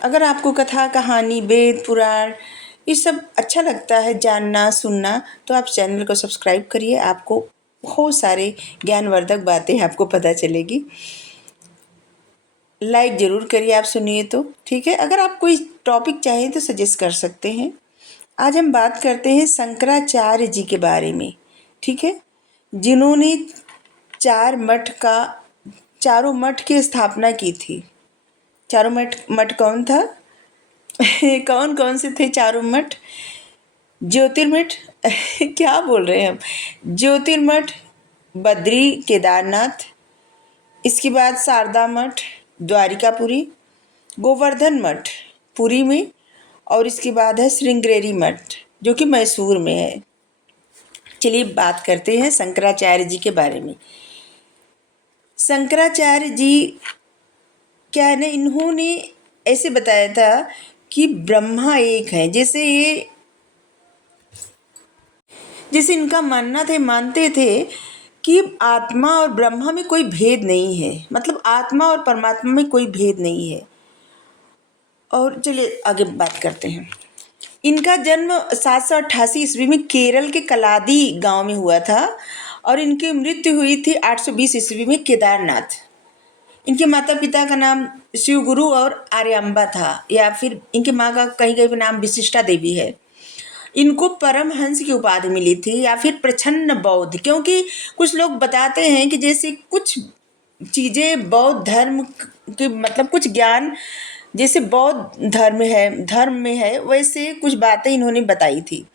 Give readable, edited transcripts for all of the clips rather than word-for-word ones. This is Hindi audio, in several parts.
अगर आपको कथा कहानी वेद पुराण ये सब अच्छा लगता है जानना सुनना, तो आप चैनल को सब्सक्राइब करिए। आपको बहुत सारे ज्ञानवर्धक बातें आपको पता चलेगी। लाइक ज़रूर करिए आप सुनिए तो, ठीक है। अगर आप कोई टॉपिक चाहें तो सजेस्ट कर सकते हैं। आज हम बात करते हैं शंकराचार्य जी के बारे में, ठीक है, जिन्होंने चारों मठ की स्थापना की थी। चारों मठ मठ कौन था? कौन कौन से थे चारों मठ? ज्योतिर्मठ क्या बोल रहे हैं हम? ज्योतिर्मठ, बद्री केदारनाथ, इसके बाद शारदा मठ, द्वारिकापुरी, गोवर्धन मठ पुरी में, और इसके बाद है श्रृंगेरी मठ जो कि मैसूर में है। चलिए बात करते हैं शंकराचार्य जी के बारे में। शंकराचार्य जी क्या है ना, इन्होंने ऐसे बताया था कि ब्रह्मा एक है। जैसे इनका मानना थे, मानते थे कि आत्मा और ब्रह्मा में कोई भेद नहीं है, मतलब आत्मा और परमात्मा में कोई भेद नहीं है। और चलिए आगे बात करते हैं। इनका जन्म 788 ईस्वी में केरल के कलादी गांव में हुआ था और इनकी मृत्यु हुई थी 820 ईस्वी में केदारनाथ। इनके माता पिता का नाम शिव गुरु और आर्यांबा था, या फिर इनके माँ का कहीं कहीं नाम विशिष्टा देवी है। इनको परमहंस की उपाधि मिली थी या फिर प्रछन्न बौद्ध, क्योंकि कुछ लोग बताते हैं कि जैसे कुछ चीज़ें बौद्ध धर्म के, मतलब कुछ ज्ञान जैसे बौद्ध धर्म में है वैसे कुछ बातें इन्होंने बताई थी।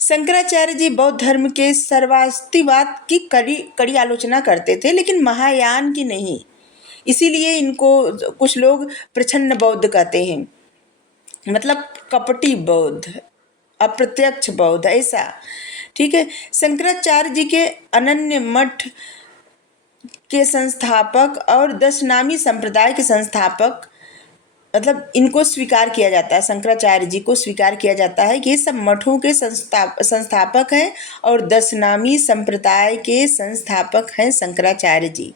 शंकराचार्य जी बौद्ध धर्म के सर्वास्तिवाद की कड़ी कड़ी आलोचना करते थे, लेकिन महायान की नहीं। इसीलिए इनको कुछ लोग प्रछन्न बौद्ध कहते हैं, मतलब कपटी बौद्ध, अप्रत्यक्ष बौद्ध, ऐसा, ठीक है। शंकराचार्य जी के अनन्य मठ के संस्थापक और दशनामी संप्रदाय के संस्थापक, मतलब इनको स्वीकार किया जाता है, शंकराचार्य जी को स्वीकार किया जाता है कि ये सब मठों के संस्थापक हैं और दशनामी संप्रदाय के संस्थापक हैं शंकराचार्य जी।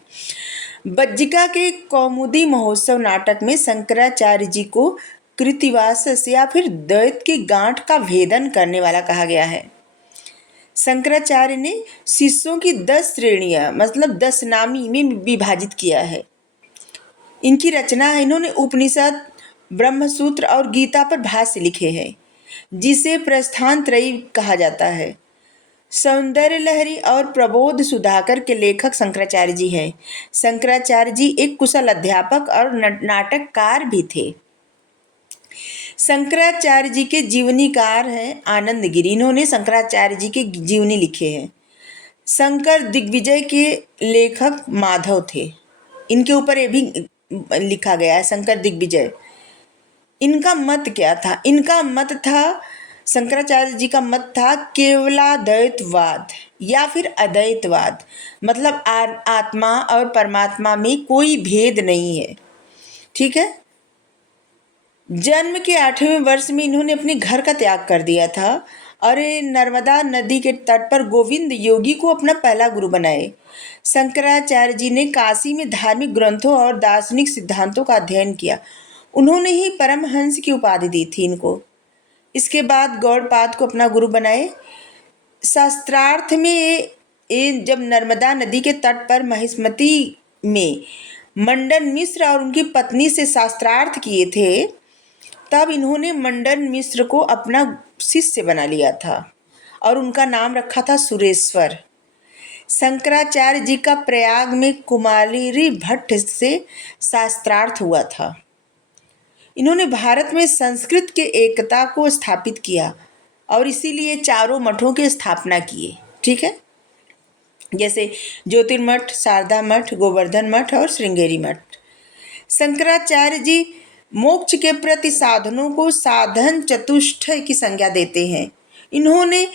बज्जिका के कौमुदी महोत्सव नाटक में शंकराचार्य जी को कृत्तिवास या फिर द्वैत की गांठ का भेदन करने वाला कहा गया है। शंकराचार्य ने शिष्यों की 10 श्रेणियां, मतलब 10 नामी में विभाजित किया है। इनकी रचना है, इन्होंने उपनिषद, ब्रह्मसूत्र और गीता पर भाष्य लिखे हैं, जिसे प्रस्थान त्रयी कहा जाता है। सौंदर्य लहरी और प्रबोध सुधाकर के लेखक शंकराचार्य जी हैं। शंकराचार्य जी एक कुशल अध्यापक और नाटककार भी थे। शंकराचार्य जी के जीवनीकार हैं आनंद गिरी, इन्होंने शंकराचार्य जी के जीवनी लिखे हैं। शंकर दिग्विजय के लेखक माधव थे, इनके ऊपर ये भी लिखा गया है, शंकर दिग्विजय। इनका मत क्या था? इनका मत था, शंकराचार्य जी का मत था केवलाद्वैतवाद या फिर अद्वैतवाद, मतलब आत्मा और परमात्मा में कोई भेद नहीं है, ठीक है। जन्म के 8वें वर्ष में इन्होंने अपने घर का त्याग कर दिया था और नर्मदा नदी के तट पर गोविंद योगी को अपना पहला गुरु बनाए। शंकराचार्य जी ने काशी में धार्मिक ग्रंथों और दार्शनिक सिद्धांतों का अध्ययन किया। उन्होंने ही परमहंस की उपाधि दी थी इनको। इसके बाद गौड़पाद को अपना गुरु बनाए। शास्त्रार्थ में ये जब नर्मदा नदी के तट पर महिष्मती में मंडन मिश्र और उनकी पत्नी से शास्त्रार्थ किए थे, तब इन्होंने मंडन मिश्र को अपना शिष्य बना लिया था और उनका नाम रखा था सुरेश्वर। शंकराचार्य जी का प्रयाग में कुमारी भट्ट से शास्त्रार्थ हुआ था। इन्होंने भारत में संस्कृत के एकता को स्थापित किया और इसीलिए चारों मठों की स्थापना किए, ठीक है, जैसे ज्योतिर्मठ, शारदा मठ, गोवर्धन मठ और श्रृंगेरी मठ। शंकराचार्य जी मोक्ष के प्रति साधनों को साधन चतुष्टय की संज्ञा देते हैं। इन्होंने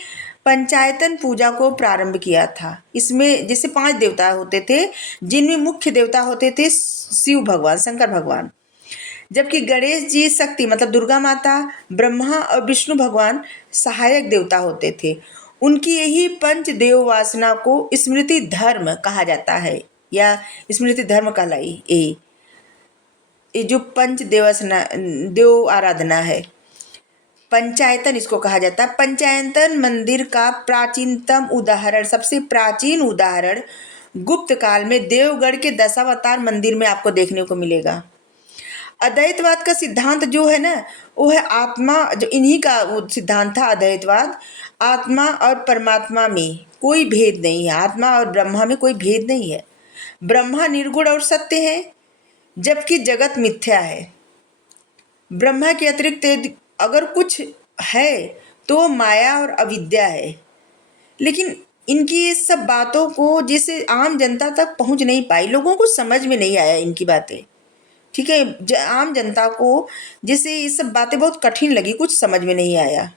पंचायतन पूजा को प्रारंभ किया था। इसमें जैसे 5 देवता होते थे, जिनमें मुख्य देवता होते थे शिव भगवान, शंकर भगवान, जबकि गणेश जी शक्ति मतलब दुर्गा माता, ब्रह्मा और विष्णु भगवान सहायक देवता होते थे। उनकी यही पंच देव वासना को स्मृति धर्म कहा जाता है या स्मृति धर्म कहलाई। ये जो पंच देवसना देव आराधना है, पंचायतन इसको कहा जाता है। पंचायतन मंदिर का प्राचीनतम उदाहरण, सबसे प्राचीन उदाहरण गुप्त काल में देवगढ़ के दशावतार मंदिर में आपको देखने को मिलेगा। अद्वैतवाद का सिद्धांत जो है ना, वो है आत्मा, जो इन्हीं का वो सिद्धांत था अद्वैतवाद। आत्मा और परमात्मा में कोई भेद नहीं है, आत्मा और ब्रह्मा में कोई भेद नहीं है। ब्रह्मा निर्गुण और सत्य है, जबकि जगत मिथ्या है। ब्रह्मा के अतिरिक्त यदि अगर कुछ है तो वो माया और अविद्या है। लेकिन इनकी ये सब बातों को जैसे आम जनता तक पहुंच नहीं पाई, लोगों को समझ में नहीं आया इनकी बातें। ठीक है, आम जनता को जैसे ये सब बातें बहुत कठिन लगी, कुछ समझ में नहीं आया,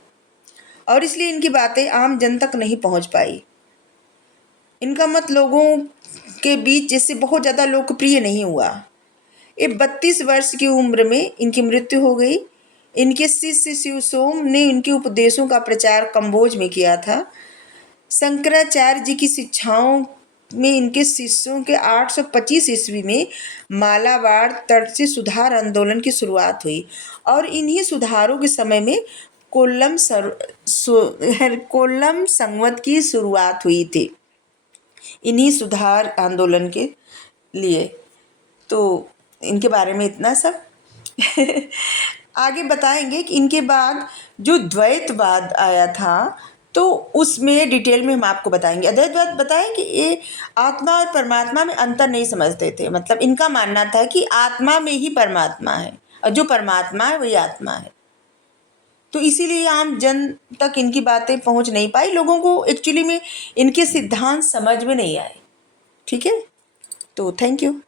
और इसलिए इनकी बातें आम जन तक नहीं पहुंच पाई। इनका मत लोगों के बीच जैसे बहुत ज़्यादा लोकप्रिय नहीं हुआ। ये 32 वर्ष की उम्र में इनकी मृत्यु हो गई। इनके शिष्य शिव सोम ने इनके उपदेशों का प्रचार कंबोज में किया था। शंकराचार्य जी की शिक्षाओं में इनके शिष्यों के 825 ईस्वी में मालाबार तट से सुधार आंदोलन की शुरुआत हुई, और इन्हीं सुधारों के समय में कोल्लम संवत की शुरुआत हुई थी, इन्हीं सुधार आंदोलन के लिए। तो इनके बारे में इतना सब आगे बताएंगे कि इनके बाद जो द्वैतवाद आया था तो उसमें डिटेल में हम आपको बताएंगे। अद्वैतवाद बताएं कि ये आत्मा और परमात्मा में अंतर नहीं समझते थे। मतलब इनका मानना था कि आत्मा में ही परमात्मा है और जो परमात्मा है वही आत्मा है। तो इसीलिए आम जन तक इनकी बातें पहुंच नहीं पाई, लोगों को एक्चुअली में इनके सिद्धांत समझ में नहीं आए। ठीक है, तो थैंक यू।